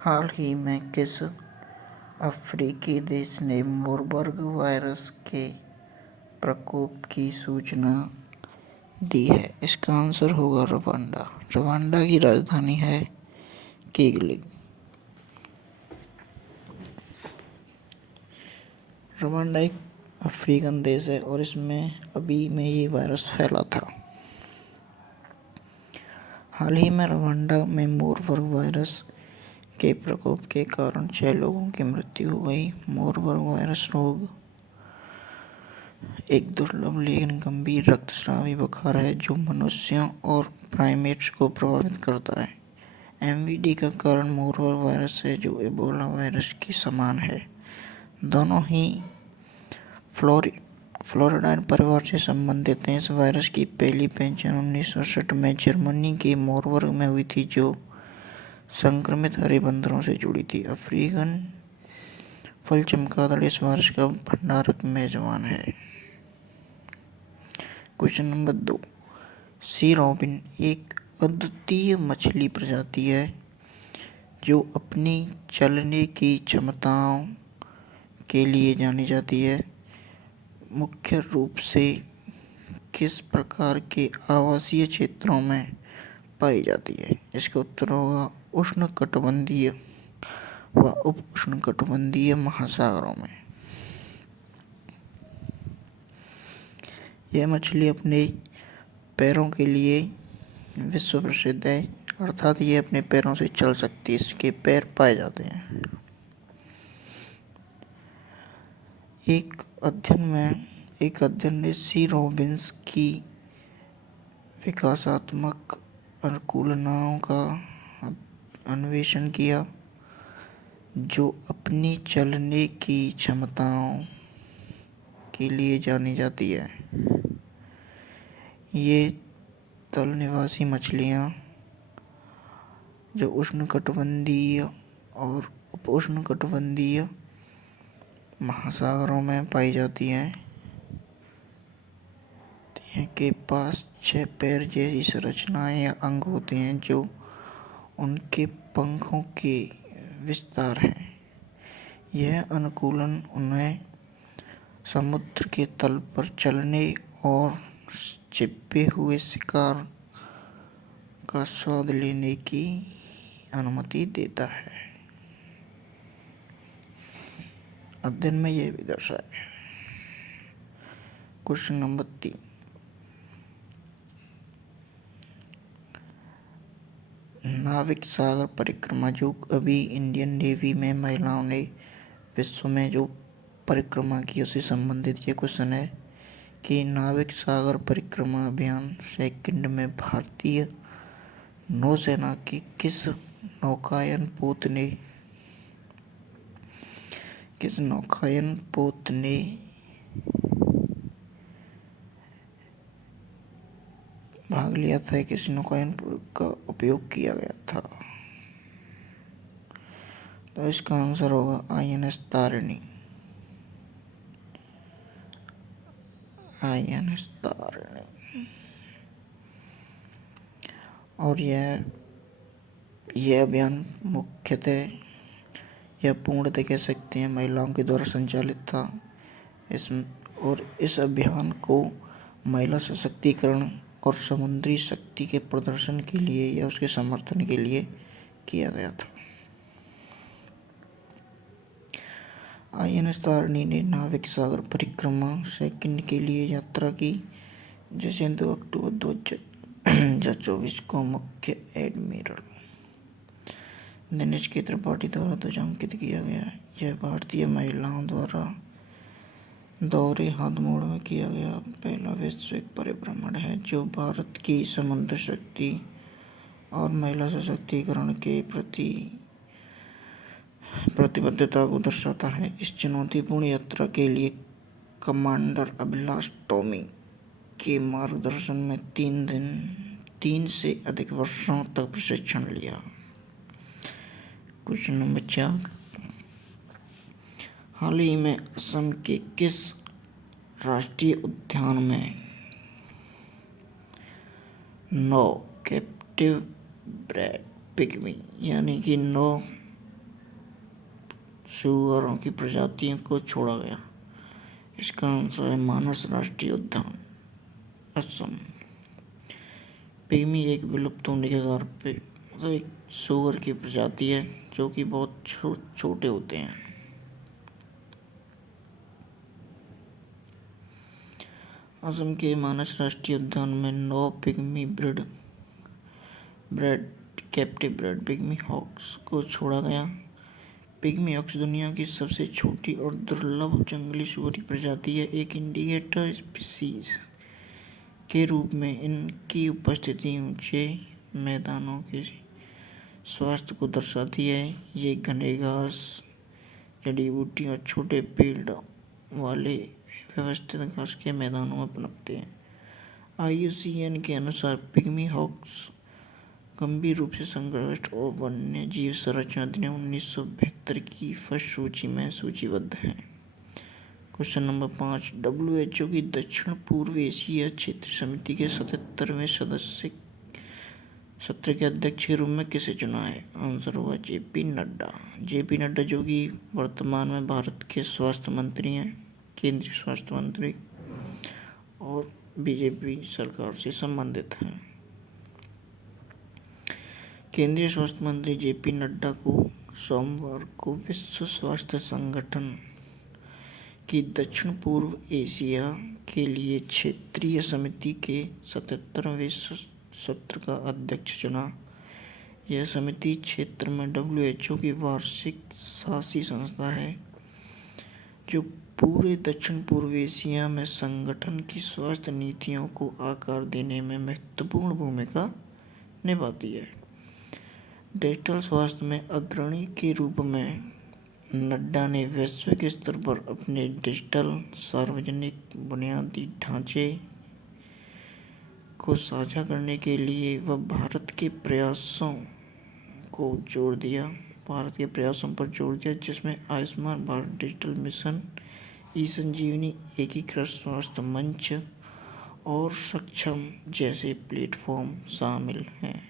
हाल ही में किस अफ्रीकी देश ने मार्बर्ग वायरस के प्रकोप की सूचना दी है? इसका आंसर होगा रवांडा। रवांडा की राजधानी है किगली। रवांडा एक अफ्रीकन देश है और इसमें अभी में ये वायरस फैला था। हाल ही में रवांडा में मार्बर्ग वायरस के प्रकोप के कारण 6 लोगों की मृत्यु हो गई। मार्बर्ग वायरस रोग एक दुर्लभ लेकिन गंभीर रक्तस्रावी बुखार है जो मनुष्यों और प्राइमेट्स को प्रभावित करता है। एमवीडी का कारण मार्बर्ग वायरस है जो एबोला वायरस के समान है। दोनों ही फ्लोरिडाइन परिवार से संबंधित हैं। इस वायरस की पहली पहचान 1968 में जर्मनी के मार्बर्ग में हुई थी जो संक्रमित हरे बंदरों से जुड़ी थी। अफ्रीकन फल चमगादड़ इस वायरस का भंडारक मेजबान है। Question number 2। सी रॉबिन एक अद्वितीय मछली प्रजाति है जो अपनी चलने की क्षमताओं के लिए जानी जाती है। मुख्य रूप से किस प्रकार के आवासीय क्षेत्रों में पाई जाती है? इसका उत्तर होगा उष्णकटिबंधीय व उप उष्णकटिबंधीय महासागरों में। यह मछली अपने पैरों के लिए विश्व प्रसिद्ध है, अर्थात ये अपने पैरों से चल सकती है। इसके पैर पाए जाते हैं। एक अध्ययन ने सी रॉबिन्स की विकासात्मक अनुकूलनाओं का अन्वेषण किया जो अपनी चलने की क्षमताओं के लिए जानी जाती है। ये तल निवासी मछलियाँ जो उष्णकटिबंधीय और उप उष्णकटिबंधीय महासागरों में पाई जाती हैं के पास 6 पैर जैसी संरचनाएं या अंग होते हैं जो उनके पंखों के विस्तार हैं। यह अनुकूलन उन्हें समुद्र के तल पर चलने और छिपे हुए शिकार का स्वाद लेने की अनुमति देता है। अध्ययन में यह भी दर्शाया है। Question number 3। नाविक सागर परिक्रमा जो अभी इंडियन नेवी में महिलाओं ने विश्व में जो परिक्रमा की उससे संबंधित ये क्वेश्चन है कि नाविक सागर परिक्रमा अभियान सेकंड में भारतीय नौसेना की किस नौकायन पोत ने भाग लिया था? किस नौकायन का उपयोग किया गया था? तो इसका आंसर होगा INS तारिणी। और यह अभियान मुख्यतः या पूर्णतः कह सकते हैं महिलाओं के द्वारा संचालित था। इस अभियान को महिला सशक्तिकरण और समुद्री शक्ति के प्रदर्शन के लिए या उसके समर्थन के लिए किया गया था। INS तारिणी ने नाविक सागर परिक्रमा सेकंड के लिए यात्रा की जिसे 2 अक्टूबर 2024 को मुख्य एडमिरल दिनेश के त्रिपाठी द्वारा ध्वजांकित किया गया। यह भारतीय महिलाओं द्वारा दोहरे हाथ मोड़ में किया गया पहला वैश्विक परिभ्रमण है जो भारत की समुद्र शक्ति और महिला सशक्तिकरण के प्रति प्रतिबद्धता को दर्शाता है। इस चुनौतीपूर्ण यात्रा के लिए कमांडर अभिलाष टॉमी के मार्गदर्शन में 3 से अधिक वर्षों तक प्रशिक्षण लिया। Question number 4। हाल ही में असम के किस राष्ट्रीय उद्यान में 9 कैप्टिव ब्रेड पिग्मी यानी कि 9 सुअरों की प्रजातियों को छोड़ा गया? इसका आंसर है मानस राष्ट्रीय उद्यान, असम। पिग्मी एक विलुप्त होने के कगार पे, मतलब एक सुअर की प्रजाति है जो कि बहुत छोटे होते हैं। असम के मानस राष्ट्रीय उद्यान में 9 pygmy breed captive breed pygmy hawks को छोड़ा गया। पिग्मी हॉक्स दुनिया की सबसे छोटी और दुर्लभ जंगली सुअर की प्रजाति है। एक इंडिकेटर स्पीसीज के रूप में इनकी उपस्थिति ऊंचे मैदानों के स्वास्थ्य को दर्शाती है। ये घने घास, जड़ी बूटी और छोटे पेड़ वाले व्यवस्थित घास के मैदानों में पनपते हैं। IUCN के अनुसार पिग्मी हॉक्स गंभीर रूप से संकटग्रस्त और वन्य जीव संरक्षण अधिनियम 1972 की फर्स्ट सूची में सूचीबद्ध है। क्वेश्चन नंबर 5, WHO की दक्षिण पूर्व एशिया क्षेत्र समिति के 77वें सदस्य सत्र के अध्यक्ष के रूप में किसे चुना है? आंसर होगा JP नड्डा। JP नड्डा जो कि वर्तमान में भारत के स्वास्थ्य मंत्री हैं, केंद्रीय स्वास्थ्य मंत्री, और BJP सरकार से संबंधित हैं। केंद्रीय स्वास्थ्य मंत्री JP नड्डा को सोमवार को विश्व स्वास्थ्य संगठन की दक्षिण पूर्व एशिया के लिए क्षेत्रीय समिति के 77वें सत्र का अध्यक्ष चुना। यह समिति क्षेत्र में WHO की वार्षिक शासी संस्था है जो पूरे दक्षिण पूर्व एशिया में संगठन की स्वास्थ्य नीतियों को आकार देने में महत्वपूर्ण भूमिका निभाती है। डिजिटल स्वास्थ्य में अग्रणी के रूप में नड्डा ने वैश्विक स्तर पर अपने डिजिटल सार्वजनिक बुनियादी ढांचे को साझा करने के लिए वह भारत के प्रयासों पर जोर दिया जिसमें आयुष्मान भारत डिजिटल मिशन, ई-संजीवनी, एकीकृत स्वास्थ्य मंच और सक्षम जैसे प्लेटफॉर्म शामिल हैं।